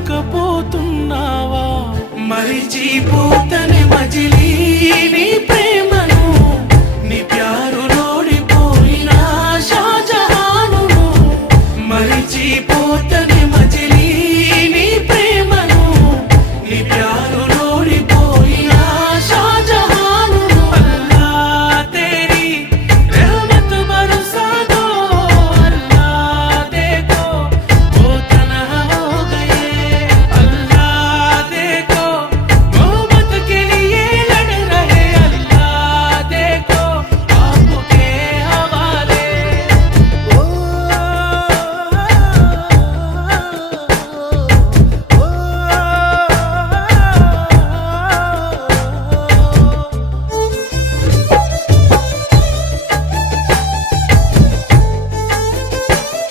దొరకపోతున్నావా మరిచిపో